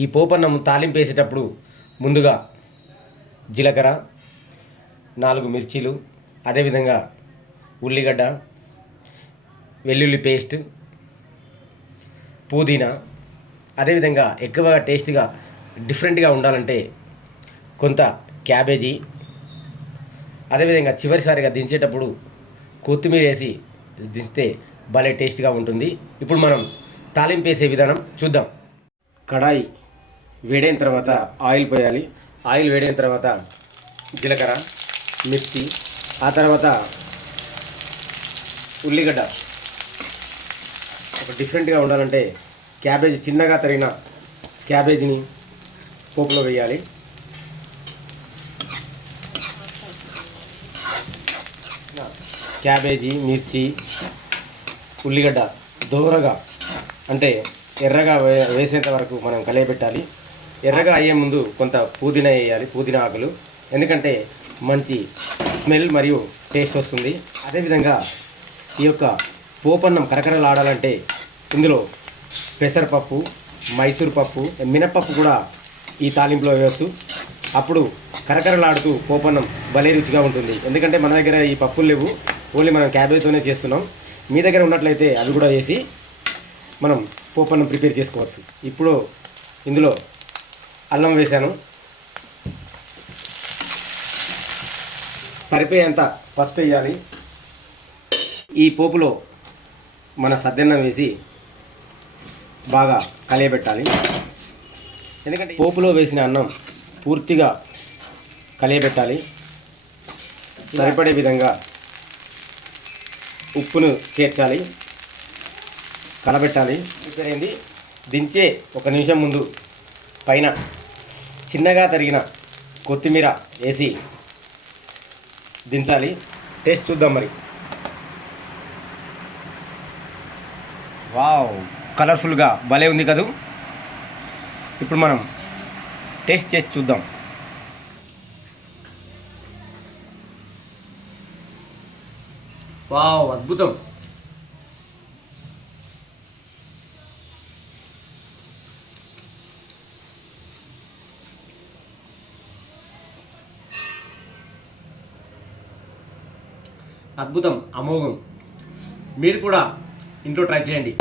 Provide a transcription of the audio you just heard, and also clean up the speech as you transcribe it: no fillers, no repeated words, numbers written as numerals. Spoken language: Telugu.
ఈ పోపన్నం తాలింపు వేసేటప్పుడు ముందుగా జీలకర్ర, 4 మిర్చీలు, అదేవిధంగా ఉల్లిగడ్డ, వెల్లుల్లి పేస్ట్, పుదీనా, అదేవిధంగా ఎక్కువగా టేస్ట్గా డిఫరెంట్గా ఉండాలంటే కొంత క్యాబేజీ, అదేవిధంగా చివరిసారిగా దించేటప్పుడు కొత్తిమీర వేసి దిస్తే భలే టేస్ట్గా ఉంటుంది. ఇప్పుడు మనం తాలింపు వేసే విధానం చూద్దాం. కడాయి వేడైన తర్వాత ఆయిల్ పోయాలి. ఆయిల్ వేడైన తర్వాత జీలకర్ర, మిర్చి, ఆ తర్వాత ఉల్లిగడ్డ. ఒక డిఫరెంట్గా ఉండాలంటే క్యాబేజీ, చిన్నగా తరిగిన క్యాబేజీని పోపులో వేయాలి. క్యాబేజీ, మిర్చి, ఉల్లిగడ్డ దోరగా అంటే ఎర్రగా వేసేంత వరకు మనం కలియబెట్టాలి. ఎర్రగా అయ్యే ముందు కొంత పుదీనా వేయాలి, పుదీనా ఆకులు, ఎందుకంటే మంచి స్మెల్ మరియు టేస్ట్ వస్తుంది. అదేవిధంగా ఈ యొక్క పోపన్నం కరకరలాడాలంటే ఇందులో పెసరపప్పు, మైసూర్ పప్పు, మినప్పప్పు కూడా ఈ తాలింపులో వేయవచ్చు. అప్పుడు కరకరలాడుతూ పోపన్నం భలే రుచిగా ఉంటుంది. ఎందుకంటే మన దగ్గర ఈ పప్పులు లేవు, ఓన్లీ మనం క్యాబేజ్తోనే చేస్తున్నాం. మీ దగ్గర ఉన్నట్లయితే అవి కూడా వేసి మనం పోపన్నం ప్రిపేర్ చేసుకోవచ్చు. ఇప్పుడు ఇందులో అల్లం వేసాను, సరిపోయేంత పసుపు వేయాలి. ఈ పోపులో మన సద్దన్నం వేసి బాగా కలియబెట్టాలి. ఎందుకంటే పోపులో వేసిన అన్నం పూర్తిగా కలియబెట్టాలి. సరిపడే విధంగా ఉప్పును చేర్చాలి, కలబెట్టాలి. ప్రిపేర్ అయింది. దించే 1 నిమిషం ముందు పైన చిన్నగా తరిగిన కొత్తిమీర వేసి దించాలి. టేస్ట్ చూద్దాం మరి. వావ్, కలర్ఫుల్గా భలే ఉంది కదూ. ఇప్పుడు మనం టేస్ట్ చేసి చూద్దాం. వావ్, అద్భుతం. అద్భుతం, అమోఘం. మీరు కూడా ఇంట్లో ట్రై చేయండి.